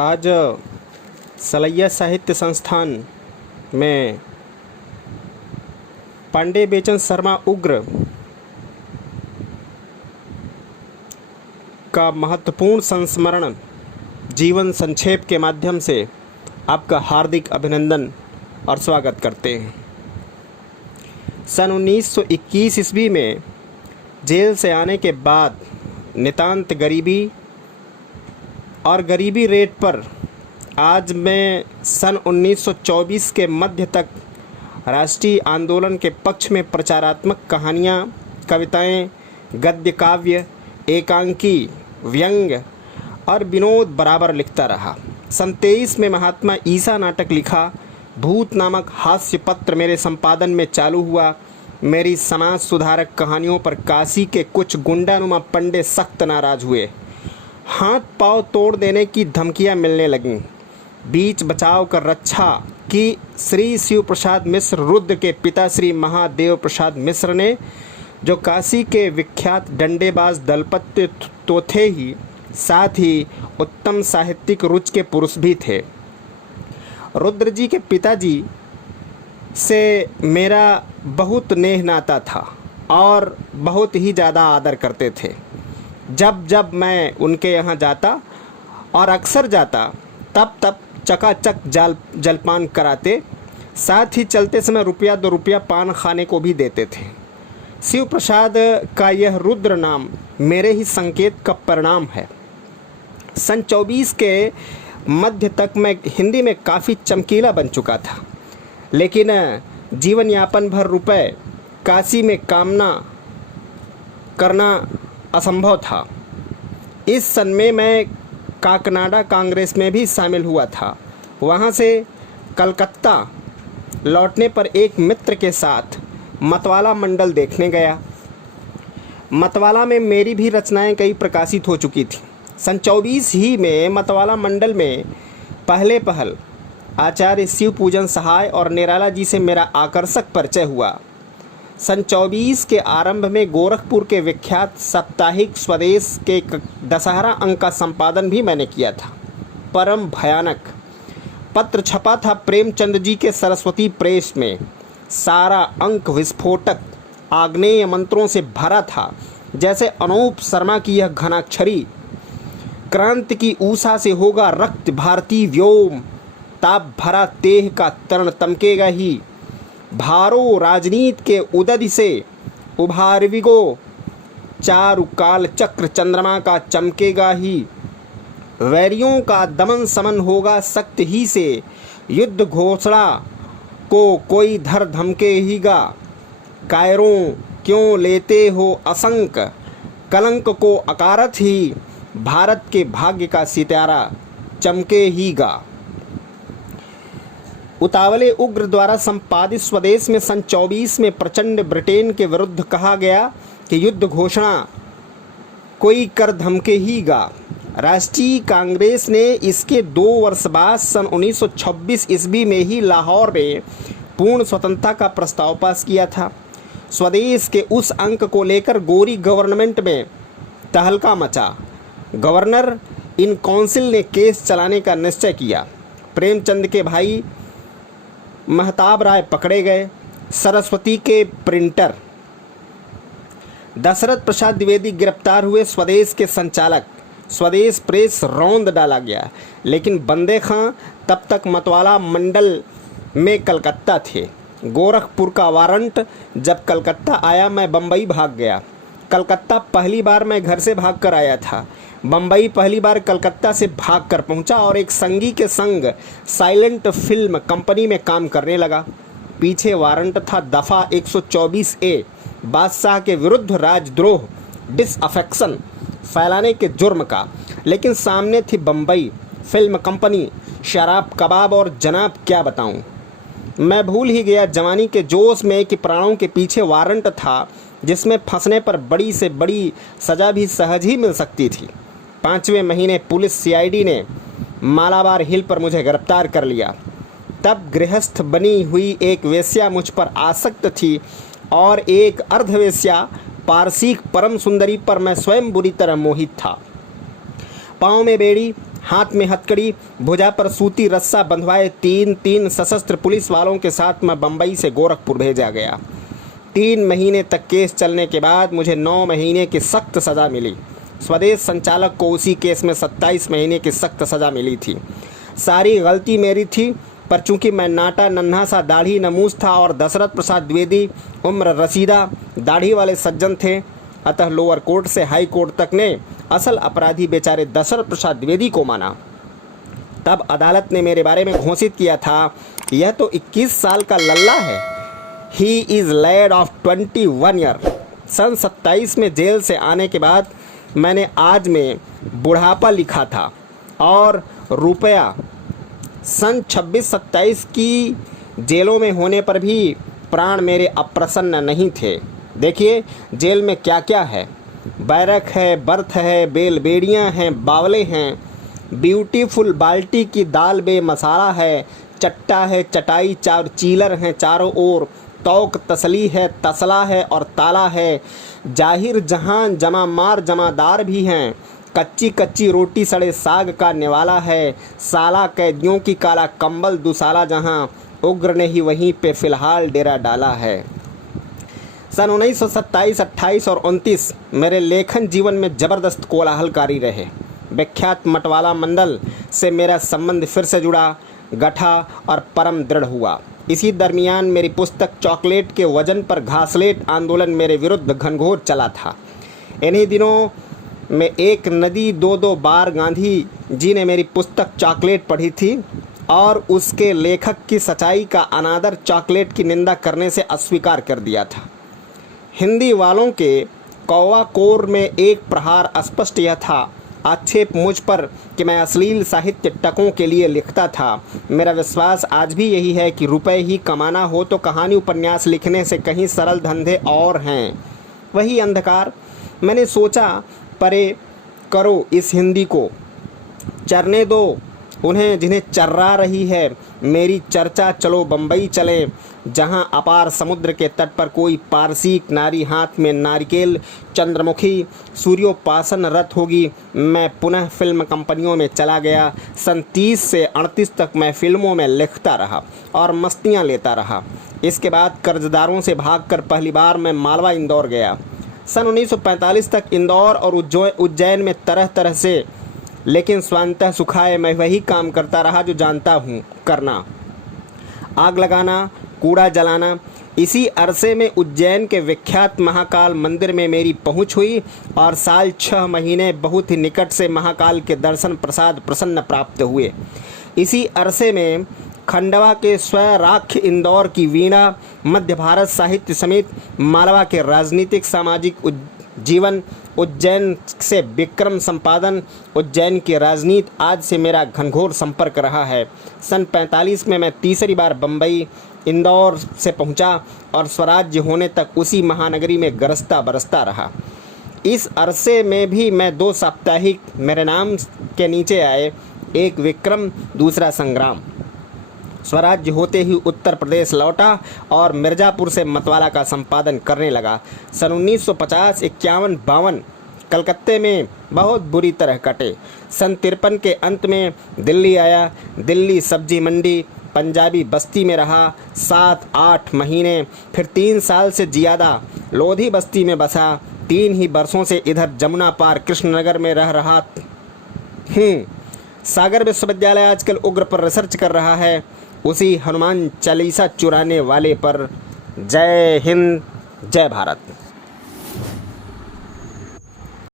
आज सलैया साहित्य संस्थान में पांडे बेचन शर्मा उग्र का महत्वपूर्ण संस्मरण जीवन संक्षेप के माध्यम से आपका हार्दिक अभिनंदन और स्वागत करते हैं। सन 1921 ईस्वी में जेल से आने के बाद नितांत गरीबी और गरीबी रेट पर आज मैं सन 1924 के मध्य तक राष्ट्रीय आंदोलन के पक्ष में प्रचारात्मक कहानियाँ, कविताएं, गद्य काव्य, एकांकी, व्यंग्य और विनोद बराबर लिखता रहा। सन 23 में महात्मा ईसा नाटक लिखा। भूत नामक हास्य पत्र मेरे संपादन में चालू हुआ। मेरी समाज सुधारक कहानियों पर काशी के कुछ गुंडानुमा पंडे सख्त नाराज हुए। हाथ पांव तोड़ देने की धमकियां मिलने लगीं। बीच बचाव कर रक्षा की श्री शिव प्रसाद मिश्र रुद्र के पिता श्री महादेव प्रसाद मिश्र ने, जो काशी के विख्यात डंडेबाज दलपति तो थे ही, साथ ही उत्तम साहित्यिक रुचि के पुरुष भी थे। रुद्र जी के पिताजी से मेरा बहुत नेह नाता था और बहुत ही ज़्यादा आदर करते थे। जब जब मैं उनके यहाँ जाता और अक्सर जाता, तब तब चकाचक जलपान कराते, साथ ही चलते समय रुपया 2 रुपया पान खाने को भी देते थे। शिव प्रसाद का यह रुद्र नाम मेरे ही संकेत का परिणाम है। सन 24 के मध्य तक मैं हिंदी में काफ़ी चमकीला बन चुका था, लेकिन जीवन यापन भर रुपए काशी में कामना करना असंभव था। इस सन में मैं काकनाडा कांग्रेस में भी शामिल हुआ था। वहाँ से कलकत्ता लौटने पर एक मित्र के साथ मतवाला मंडल देखने गया। मतवाला में मेरी भी रचनाएं कई प्रकाशित हो चुकी थीं। सन 24 ही में मतवाला मंडल में पहले पहल आचार्य शिव पूजन सहाय और निराला जी से मेरा आकर्षक परिचय हुआ। सन 24 के आरंभ में गोरखपुर के विख्यात साप्ताहिक स्वदेश के दशहरा अंक का संपादन भी मैंने किया था। परम भयानक पत्र छपा था प्रेमचंद जी के सरस्वती प्रेस में। सारा अंक विस्फोटक आग्नेय मंत्रों से भरा था, जैसे अनूप शर्मा की यह घनाक्षरी क्रांति की ऊषा से होगा रक्त भारतीय व्योम, ताप भरा तेह का तरण तमकेगा ही, भारो राजनीत के उदय से उभारविगो, चारु काल चक्र चंद्रमा का चमकेगा ही, वैरियों का दमन समन होगा सख्त ही से, युद्ध घोषणा को कोई धर धमके हीगा, कायरों क्यों लेते हो असंक, कलंक को अकारत ही, भारत के भाग्य का सितारा चमके हीगा। उतावले उग्र द्वारा संपादित स्वदेश में सन 24 में प्रचंड ब्रिटेन के विरुद्ध कहा गया कि युद्ध घोषणा कोई कर धमके हीगा। राष्ट्रीय कांग्रेस ने इसके 2 वर्ष बाद सन 1926 ईस्वी में ही लाहौर में पूर्ण स्वतंत्रता का प्रस्ताव पास किया था। स्वदेश के उस अंक को लेकर गोरी गवर्नमेंट में तहलका मचा। गवर्नर इन काउंसिल ने केस चलाने का निश्चय किया। प्रेमचंद के भाई महताब राय पकड़े गए। सरस्वती के प्रिंटर दशरथ प्रसाद द्विवेदी गिरफ्तार हुए। स्वदेश के संचालक स्वदेश प्रेस रौंद डाला गया, लेकिन बंदे खां तब तक मतवाला मंडल में कलकत्ता थे। गोरखपुर का वारंट जब कलकत्ता आया, मैं बम्बई भाग गया। कलकत्ता पहली बार मैं घर से भाग कर आया था। बम्बई पहली बार कलकत्ता से भाग कर पहुंचा और एक संगी के संग साइलेंट फिल्म कंपनी में काम करने लगा। पीछे वारंट था दफ़ा 124A, बादशाह के विरुद्ध राजद्रोह, डिसअफेक्शन फैलाने के जुर्म का, लेकिन सामने थी बम्बई फिल्म कंपनी, शराब कबाब और जनाब क्या बताऊं। मैं भूल ही गया जवानी के जोश में कि प्राणों के पीछे वारंट था, जिसमें फंसने पर बड़ी से बड़ी सज़ा भी सहज ही मिल सकती थी। 5वें महीने पुलिस CID ने मालाबार हिल पर मुझे गिरफ्तार कर लिया। तब गृहस्थ बनी हुई एक वेश्या मुझ पर आसक्त थी और एक अर्धवेश्या पारसीक परम सुंदरी पर मैं स्वयं बुरी तरह मोहित था। पाँव में बेड़ी, हाथ में हथकड़ी, भुजा पर सूती रस्सा बंधवाए 3 सशस्त्र पुलिस वालों के साथ मैं बम्बई से गोरखपुर भेजा गया। 3 महीने तक केस चलने के बाद मुझे 9 महीने की सख्त सज़ा मिली। स्वदेश संचालक को उसी केस में 27 महीने की सख्त सज़ा मिली थी। सारी गलती मेरी थी, पर चूंकि मैं नाटा नन्हा सा दाढ़ी नमूस था और दशरथ प्रसाद द्विवेदी उम्र रसीदा दाढ़ी वाले सज्जन थे, अतः लोअर कोर्ट से हाई कोर्ट तक ने असल अपराधी बेचारे दशरथ प्रसाद द्विवेदी को माना। तब अदालत ने मेरे बारे में घोषित किया था, यह तो 21 साल का लल्ला है, he is lad of 21 year. सन 27 में जेल से आने के बाद मैंने आज में बुढ़ापा लिखा था और रुपया सन 26-27 की जेलों में होने पर भी प्राण मेरे अप्रसन्न नहीं थे। देखिए जेल में क्या क्या है, बैरक है, बर्थ है, बेलबेड़ियाँ हैं, बावले हैं, ब्यूटीफुल बाल्टी की दाल बे मसाला है, चट्टा है, चटाई चार चीलर हैं चारों ओर, तौक तसली है, तसला है और ताला है, जाहिर जहान जमा मार जमादार भी हैं, कच्ची कच्ची रोटी सड़े साग का निवाला है, साला कैदियों की काला कंबल दुसाला जहां उग्र ने ही वहीं पे फ़िलहाल डेरा डाला है। सन 1927, 28 और 29 मेरे लेखन जीवन में ज़बरदस्त कोलाहलकारी रहे। विख्यात मटवाला मंडल से मेरा संबंध फिर से जुड़ा, गठा और परम दृढ़ हुआ। इसी दरमियान मेरी पुस्तक चॉकलेट के वजन पर घासलेट आंदोलन मेरे विरुद्ध घनघोर चला था। इन्हीं दिनों में एक नदी 2-2 बार गांधी जी ने मेरी पुस्तक चॉकलेट पढ़ी थी और उसके लेखक की सच्चाई का अनादर चॉकलेट की निंदा करने से अस्वीकार कर दिया था। हिंदी वालों के कौवा कोर में एक प्रहार स्पष्ट यह था, आक्षेप मुझ पर कि मैं अश्लील साहित्य टकों के लिए लिखता था। मेरा विश्वास आज भी यही है कि रुपए ही कमाना हो तो कहानी उपन्यास लिखने से कहीं सरल धंधे और हैं। वही अंधकार, मैंने सोचा परे करो इस हिंदी को, चरने दो उन्हें जिन्हें चर्रा रही है मेरी चर्चा, चलो बम्बई चलें जहां अपार समुद्र के तट पर कोई पारसी नारी हाथ में नारिकेल चंद्रमुखी सूर्योपासन रत होगी। मैं पुनः फिल्म कंपनियों में चला गया। सन 30 से 38 तक मैं फिल्मों में लिखता रहा और मस्तियां लेता रहा। इसके बाद कर्जदारों से भागकर पहली बार मैं मालवा इंदौर गया। सन 1945 तक इंदौर और उज्जैन में तरह तरह से, लेकिन स्वांतः सुखाए मैं वही काम करता रहा जो जानता हूँ करना, आग लगाना, कूड़ा जलाना। इसी अरसे में उज्जैन के विख्यात महाकाल मंदिर में मेरी पहुंच हुई और साल 6 महीने बहुत ही निकट से महाकाल के दर्शन प्रसाद प्रसन्न प्राप्त हुए। इसी अरसे में खंडवा के स्वराख्य इंदौर की वीणा, मध्य भारत साहित्य समेत मालवा के राजनीतिक सामाजिक जीवन, उज्जैन से विक्रम संपादन, उज्जैन की राजनीति आज से मेरा घनघोर संपर्क रहा है। सन 45 में मैं तीसरी बार बम्बई इंदौर से पहुंचा और स्वराज्य होने तक उसी महानगरी में गरजता बरसता रहा। इस अरसे में भी मैं 2 साप्ताहिक मेरे नाम के नीचे आए, एक विक्रम दूसरा संग्राम। स्वराज्य होते ही उत्तर प्रदेश लौटा और मिर्ज़ापुर से मतवाला का संपादन करने लगा। सन 1950, 51, 52 कलकत्ते में बहुत बुरी तरह कटे। सन 53 के अंत में दिल्ली आया। दिल्ली सब्जी मंडी पंजाबी बस्ती में रहा 7-8 महीने, फिर 3 साल से ज़्यादा लोधी बस्ती में बसा। 3 ही बरसों से इधर जमुना पार कृष्णनगर में रह रहा सागर विश्वविद्यालय आजकल उग्र पर रिसर्च कर रहा है, उसी हनुमान चालीसा चुराने वाले पर। जय हिंद, जय भारत।